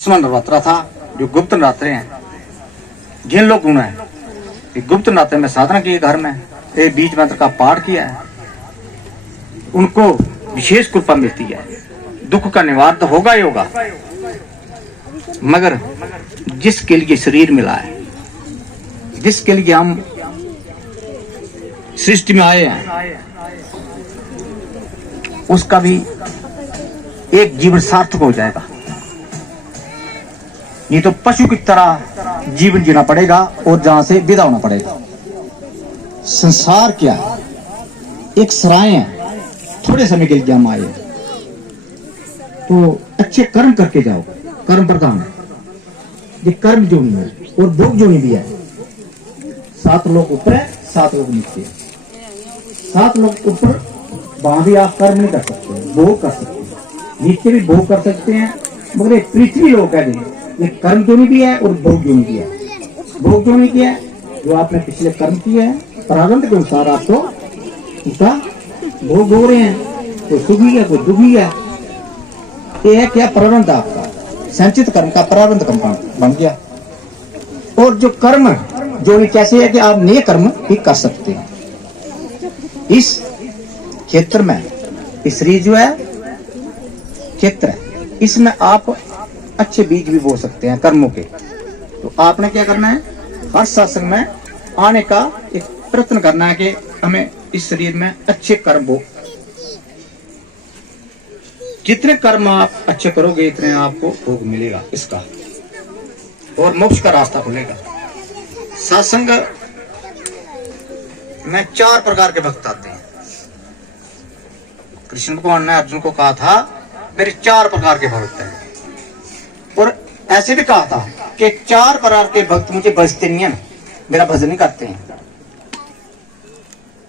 नवरात्रा था जो गुप्त नवरात्रे हैं। जिन लोग गुण है ये गुप्त नवरात्रे में साधना की घर में एक बीज मंत्र का पाठ किया है, उनको विशेष कृपा मिलती है। दुख का निवारण तो होगा ही होगा, मगर जिसके लिए शरीर मिला है, जिसके लिए हम सृष्टि में आए हैं, उसका भी एक जीवन सार्थक हो जाएगा। नहीं तो पशु की तरह जीवन जीना पड़ेगा और जहां से विदा होना पड़ेगा। संसार क्या है? एक सराय है, थोड़े समय के लिए हम आए तो अच्छे कर्म करके जाओ। कर्म प्रधान है, ये कर्म जोनी है और भोग जोनी भी है। 7 लोग ऊपर है, 7 लोग नीचे है। 7 लोग ऊपर वहां भी आप कर्म नहीं कर सकते, भोग कर सकते हैं। नीचे भी भोग कर सकते हैं, मगर एक पृथ्वी लोग है, ये कर्म जोनी भी है और भोग जोनी भी है। भोग जोनी क्या है? जो आपने पिछले कर्म किए हैं, प्रारंभ के अनुसार आपको उसका भोग हो रहे हैं। कोई सुखी है, कोई दुखी है। ये है क्या? प्रारंभ आपका संचित कर्म का प्रारंभ कर्म बन गया। और जो कर्म जोनी कैसे है कि आप नए कर्म भी कर सकते हैं। इस क्षेत्र में शरीर जो है क्षेत्र है, इसमें आप अच्छे बीज भी बो सकते हैं कर्मों के। तो आपने क्या करना है? हर सत्संग में आने का एक प्रयत्न करना है कि हमें इस शरीर में अच्छे कर्म बो। जितने कर्म आप अच्छे करोगे इतने आपको भोग मिलेगा इसका, और मोक्ष का रास्ता खुलेगा। सत्संग में 4 प्रकार के भक्त आते हैं। कृष्ण भगवान ने अर्जुन को कहा था मेरे 4 प्रकार के भक्त हैं, और ऐसे भी कहा था कि 4 प्रकार के भक्त मुझे भजते नहीं है, मेरा भजन नहीं करते हैं।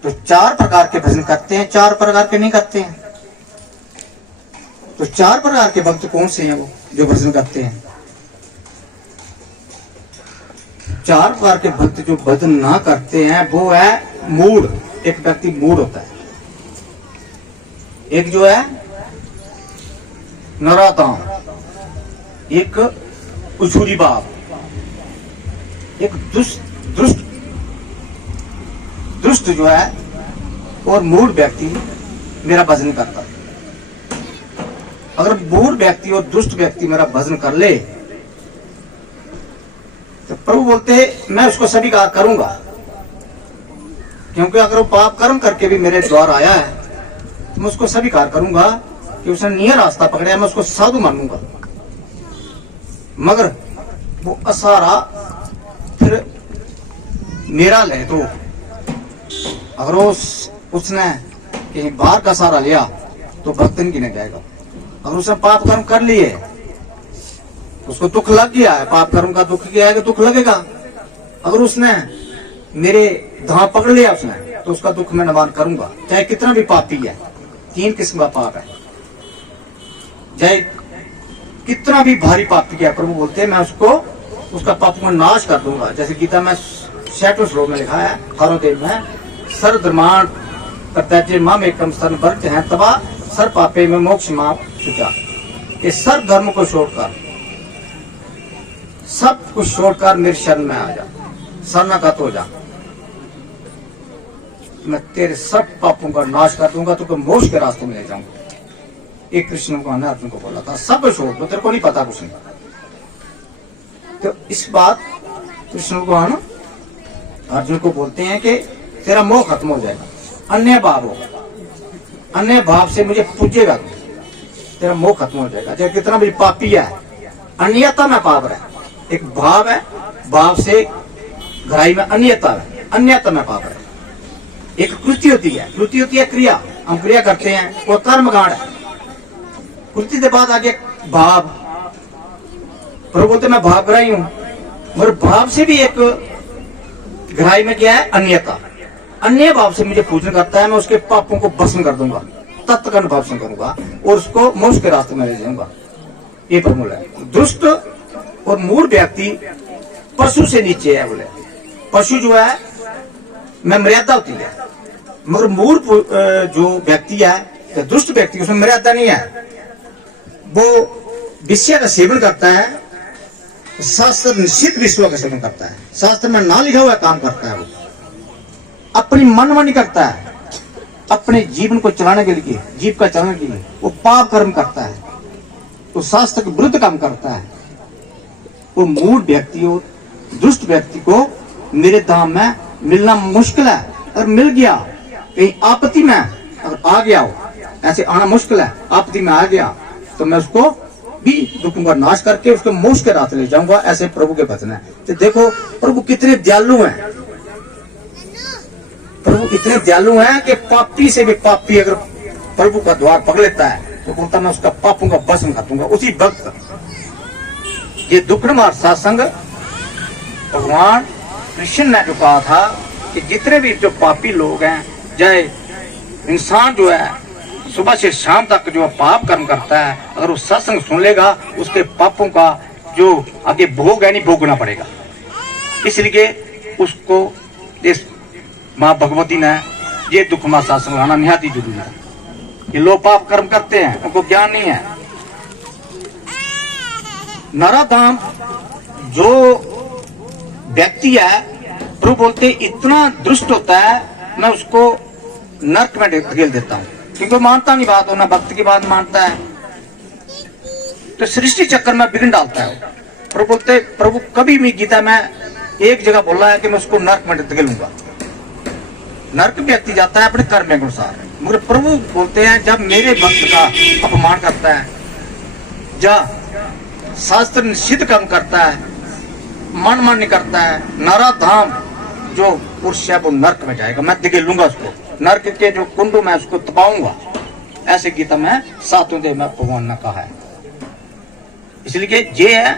तो 4 प्रकार के भजन करते हैं, 4 प्रकार के नहीं करते हैं। तो 4 प्रकार के भक्त कौन से हैं? वो जो भजन करते हैं। 4 प्रकार के भक्त जो भजन ना करते हैं वो है मूढ़। एक व्यक्ति मूढ़ होता है, एक जो है नरातान, एक उछूरी बाप, एक दुष्ट जो है, और मूढ़ व्यक्ति मेरा भजन करता। अगर मूढ़ व्यक्ति और दुष्ट व्यक्ति मेरा भजन कर ले तो प्रभु बोलते मैं उसको स्वीकार करूंगा, क्योंकि अगर वो पाप कर्म करके भी मेरे द्वार आया है तो मैं उसको स्वीकार करूंगा कि उसने नया रास्ता पकड़ा है, मैं उसको साधु मानूंगा। मगर वो असारा फिर मेरा ले तो अगर उसने कहीं बाहर का सहारा लिया तो भक्तन गिने जाएगा। अगर उसने पाप कर्म कर लिए, उसको दुख लग गया है, पाप कर्म का दुख किया है कि दुख लगेगा। अगर उसने मेरे धाम पकड़ लिया उसने, तो उसका दुख मैं निवारण करूंगा, चाहे कितना भी पापी है। 3 किस्म का पाप है, चाहे कितना भी भारी पाप किया, प्रभु बोलते हैं मैं उसका पाप को नाश कर दूंगा। जैसे गीता में 6वें श्लोक में लिखा है, 18 देव में, सर धर्माण कर्तव्य माम एकम सर्व वर्ग है तबा सर पापे में मोक्ष माप सुचा। ये सर्व धर्म को छोड़कर, सब कुछ छोड़कर मेरे शरण में आ जा, शरणागत हो जा। मैं तेरे सब पापों का नाश कर दूंगा, तो मोक्ष के रास्ते में ले जाऊंगा। एक कृष्ण भगवान ने अर्जुन को बोला था सब छोड़ दो, तेरे को नहीं पता कुछ नहीं। तो इस बात कृष्ण भगवान अर्जुन को बोलते हैं कि तेरा मोह खत्म हो जाएगा, अन्य भाव होगा, अन्य भाव से मुझे पूजेगा, तेरा मोह खत्म हो जाएगा। चाहे कितना भी पापी है, अन्यता में पाप है। एक भाव है, भाव से गहराई में अन्यता है, अन्यता में पाप है। एक कृति होती है, कृति होती है क्रिया, हम क्रिया करते हैं, वो कर्मकांड है। कृति के बाद आगे भाव। प्रभु बोलते मैं भाव ग्राही हूं, मगर भाव से भी एक गहराई में क्या है? अन्यता। अन्य भाव से मुझे पूजन करता है, मैं उसके पापों को भस्म कर दूंगा, तत्काल भस्म करूंगा और उसको मोक्ष के रास्ते में ले जाऊंगा। ये प्रमूल है। दुष्ट और मूढ़ व्यक्ति पशु से नीचे है। बोले पशु जो है में मर्यादा होती है, मगर मूढ़ जो व्यक्ति है, दुष्ट व्यक्ति, उसमें मर्यादा नहीं है। वो विषय का सेवन करता है शास्त्र निश्चित विश्व का सेवन करता है, शास्त्र में ना लिखा हुआ काम करता है, वो अपनी मनमानी करता है, अपने जीवन को चलाने के लिए, जीव का चलाने के लिए वो पाप कर्म करता है, वो शास्त्र के विरुद्ध काम करता है। वो मूढ़ व्यक्ति और दुष्ट व्यक्ति को मेरे धाम में मिलना मुश्किल है। अगर मिल गया, कहीं आपत्ति में अगर आ गया हो, ऐसे आना मुश्किल है, आपत्ति में आ गया तो मैं उसको भी दुखों का नाश करके उसको मोक्ष के रास्ते ले जाऊंगा। ऐसे प्रभु के वचन है। तो देखो प्रभु कितने दयालु हैं, प्रभु कितने दयालु हैं कि पापी से भी पापी अगर प्रभु का द्वार पकड़ लेता है तो बोलता मैं उसका पापों का भस्म कर दूंगा उसी वक्त। ये दुखनमार सत्संग भगवान कृष्ण ने जो कहा था कि जितने भी जो पापी लोग हैं, चाहे इंसान जो है सुबह से शाम तक जो पाप कर्म करता है, अगर वो सत्संग सुन लेगा उसके पापों का जो आगे भोग है नहीं भोगना पड़ेगा। इसलिए उसको इस माँ भगवती ने ये दुखमा सत्संग लाना निहाती जरूरी है। ये लोग पाप कर्म करते हैं, उनको ज्ञान नहीं है। नराधाम जो व्यक्ति है, प्रभु बोलते इतना दुष्ट होता है मैं उसको नरक में धकेल देता हूं, क्योंकि मानता नहीं बात, ना भक्त की बात मानता है, तो सृष्टि चक्कर में बिगड़ डालता है। प्रभु बोलते, प्रभु कभी भी गीता में एक जगह बोला है कि मैं उसको नरक में धकेलूंगा। नरक व्यक्ति जाता है अपने कर्म के अनुसार, मगर प्रभु बोलते हैं जब मेरे भक्त का अपमान करता है, जब शास्त्र निषिद्ध कर्म करता है, मनमानी करता है, नराधाम जो पुरुष है वो नरक में जाएगा, मैं धकेलूंगा उसको, नरक के जो कुंड में उसको तपाऊंगा। ऐसे गीता में 7वें अध्याय में भगवान ने कहा है। इसलिए ये है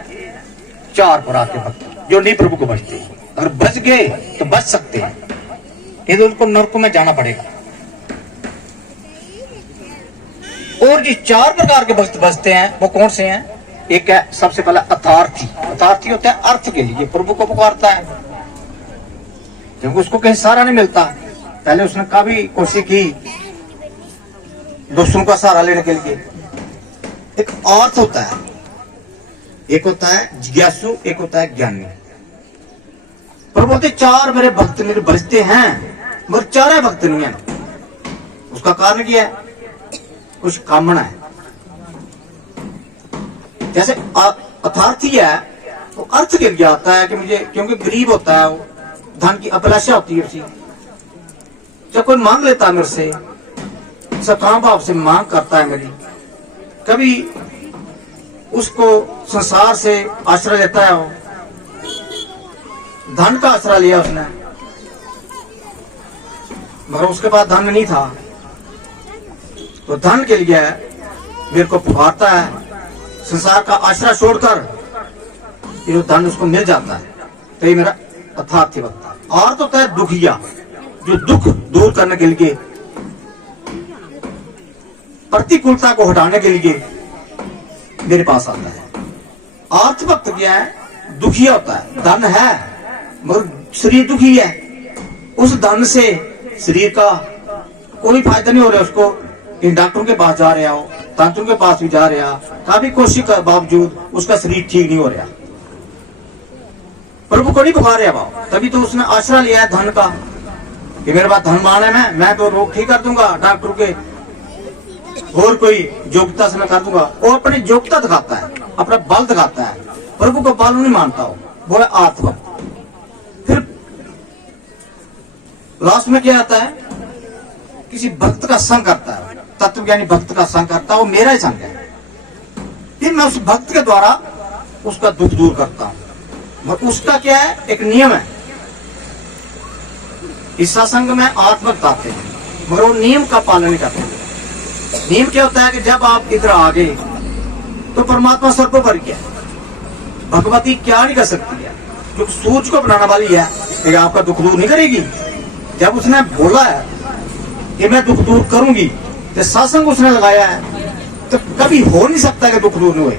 4 प्रकार के भक्त जो नहीं प्रभु को बचते। अगर बच गए तो बच सकते हैं, ये तो उनको नरक में जाना पड़ेगा। और जो 4 प्रकार के भक्त बचते हैं वो कौन से हैं? एक है सबसे पहला अथार्थी। अथार्थी होता है अर्थ के लिए प्रभु को पुकारता है, क्योंकि उसको कहीं सहारा नहीं मिलता। पहले उसने काफी कोशिश की दूसरों का सहारा लेने के लिए। एक अर्थ होता है, एक होता है जिज्ञासु, एक होता है ज्ञानी। प्रभु बोलते 4 मेरे भक्त मेरे बचते हैं, मगर 4 भक्त नहीं है। उसका कारण क्या है? कुछ कामना है। जैसे अथार्थी है वो अर्थ के लिए आता है कि मुझे, क्योंकि गरीब होता है, वो धन की अभिलाषा होती है उसी। जब कोई मांग लेता है मेरे से, सकाम भाव से मांग करता है मेरी, कभी उसको संसार से आश्रय लेता है, वो धन का आश्रय लिया उसने, मगर उसके पास धन नहीं था, तो धन के लिए मेरे को पुकारता है, संसार का आश्रय छोड़कर ये धन उसको मिल जाता है, तो ये मेरा अथार्थी भक्त है। और तो है दुखिया, जो दुख दूर करने के लिए, प्रतिकूलता को हटाने के लिए मेरे पास आता है। अर्थ भक्त क्या है? दुखिया होता है, धन है मगर शरीर दुखी है, उस धन से शरीर का कोई फायदा नहीं हो रहा उसको। इन डॉक्टरों के पास जा रहा हो, तंत्रों के पास भी जा रहा, काफी कोशिश के बावजूद उसका शरीर ठीक नहीं हो रहा, प्रभु को नहीं पुकार रहा भाव। तभी तो उसने आश्रय लिया है धन का कि मेरे पास धन माने में मैं तो रोग ठीक कर दूंगा, डॉक्टर के और कोई योग्यता से मैं कर दूंगा। वो अपनी योग्यता दिखाता है, अपना बल दिखाता है, प्रभु को बल नहीं मानता हो, वो है आत्मभक्त। फिर लास्ट में क्या आता है? किसी भक्त का संग करता है, तत्वज्ञानी भक्त का संग करता है, वो मेरा ही संग है। फिर मैं उस भक्त के द्वारा उसका दुख दूर करता हूं। मगर उसका क्या है? एक नियम है। इस सत्संग में आत्मभक्त आते हैं मगर वो नियम का पालन नहीं करते। नियम क्या होता है कि जब आप इधर आ गए तो परमात्मा सर्वोपरि है, भगवती क्या नहीं कर सकती है, जो सूरज को बनाने वाली है, लेकिन आपका दुख दूर नहीं करेगी। जब उसने बोला है कि मैं दुख दूर करूंगी, तो सत्संग उसने लगाया है, तो कभी हो नहीं सकता कि दुख दूर नहीं हुए।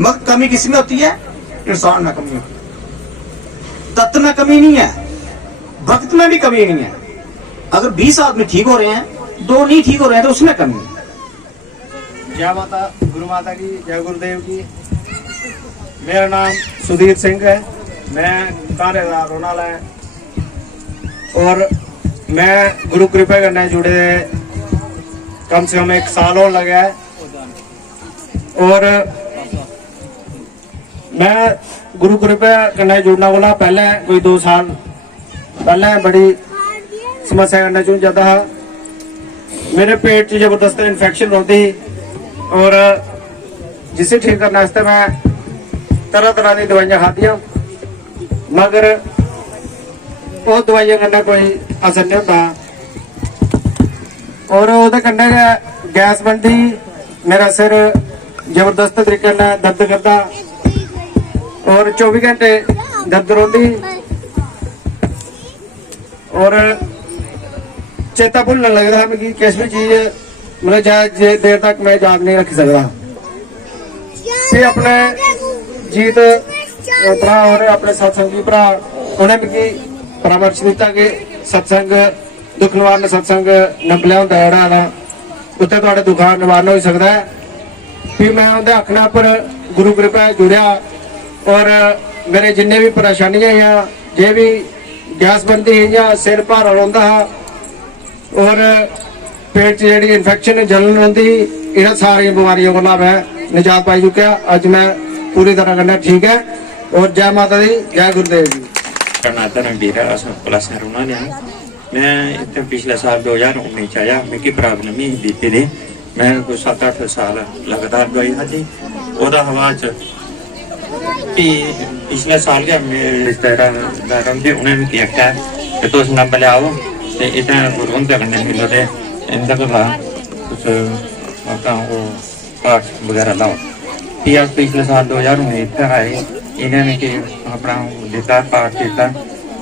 मगर कमी किसमें होती है? इंसान में कमी होती है, तत्व में कमी नहीं है, भक्त में भी कमी नहीं है। अगर 20 आदमी ठीक हो रहे हैं, 2 नहीं ठीक हो रहे हैं, तो उसमें कमी है। जय माता गुरु माता की, जय गुरुदेव की। मेरा नाम सुधीर सिंह है, मैं कारे दा रौहने वाला है और मैं गुरु कृपा कन्नै जुड़े कम से कम 1 साल होने लगा है। और मैं गुरु कृपा कन्नै जुड़ने कोला पहले कोई 2 साल पहले बड़ी समस्या कन्नै जूझदा हा। मेरे पेट च जबरदस्त इन्फेक्शन होती और जिसे ठीक करने वास्ते मैं तरह तरह की दवाइयां खादियां, मगर वो दवाइयां कन्नै कोई असर नहीं होता और ओहदे कन्नै गैस बनती, मेरा सिर जबरदस्त तरीके नाल दर्द करता और 24 घंटे दर्द रौंदी और चेता भुलने लगता है मिगी किस भी चीज मतलब ज्यादा देर तक मैं याद नहीं रख सकता। ते अपने जीत भरा और अपने सत्संगी भरा उन्हें मिगी परामर्श दिता कि सत्संग दुख निवारण सत्संग नंबलिया होंदा जेहड़ा ना उत्थे तुहाडे दुखा निवारण हो सकता है। फिर मैं उनके आखने पर गुरु कृपा जुड़िया और मेरे जिन्ने भी परेशानियां या जे भी गैस बनती है या सिर भारा रौंदा और पेट च जेहड़ी इन्फेक्शन जलन होंदी, इन्हां सारी बीमारियों को मैं निजात पाई चुकिया। अज मैं पूरी तरह कन्नै ठीक है और जय माता दी, जय गुरुदेव जी। मैं इतने पिछले साल 2019 आया, मिगी प्रॉब्लम ही बीपी दी। मैं कोई 7-8 साल लगातार दवाई खाधी। ओहदा हवा च पिछले साल गै मेरे रिश्तेदार रौंह्दे, उ'नें मिगी आखेआ कि तुस नंबर लेआओ ते इत्थै गुरु हुंदे कन्नै मिलो ते इं'दे कोला तुस अपना ओह् पाठ बगैरा लाओ। फ्ही अस पिछले साल 2019 इत्थै आए, इ'नें मिगी अपना दित्ता पाठ दित्ता।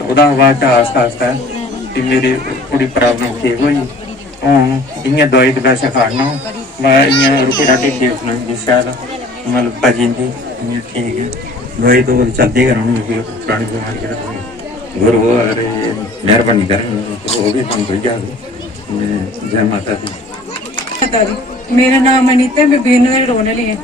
ओह्दा बाद च आस्ता आस्ता कि मेरी थोड़ी प्रॉब्लम ठीक होई। हून इ'यां दवाई ते वैसे खाना मैं इ'यां रुट्टी राटी ठीक होनी शैल मतलब पची जंदी, इ'यां ठीक है। दवाई तो चलदी गै रौह्नी पुरानी बमारी गुरु अगर मेहरबानी करन ओह् बी बंद होई जाह्ग। जय माता दी। मेरा नाम अनीता है, मैं बीरनगर रौह्ने वाली है।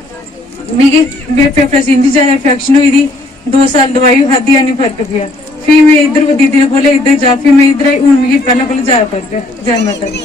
मिगी फेफड़े च इन्नी ज्यादा इन्फेक्शन हुई थी, 2 साल दवाई खादी नहीं फर्क पेआ। फिर मैं इधर दीदी ने बोले इधर जा, फिर मैं इधर आई, हूँ मिगी पहले कोला ज्यादा फर्क है। जय माता दी।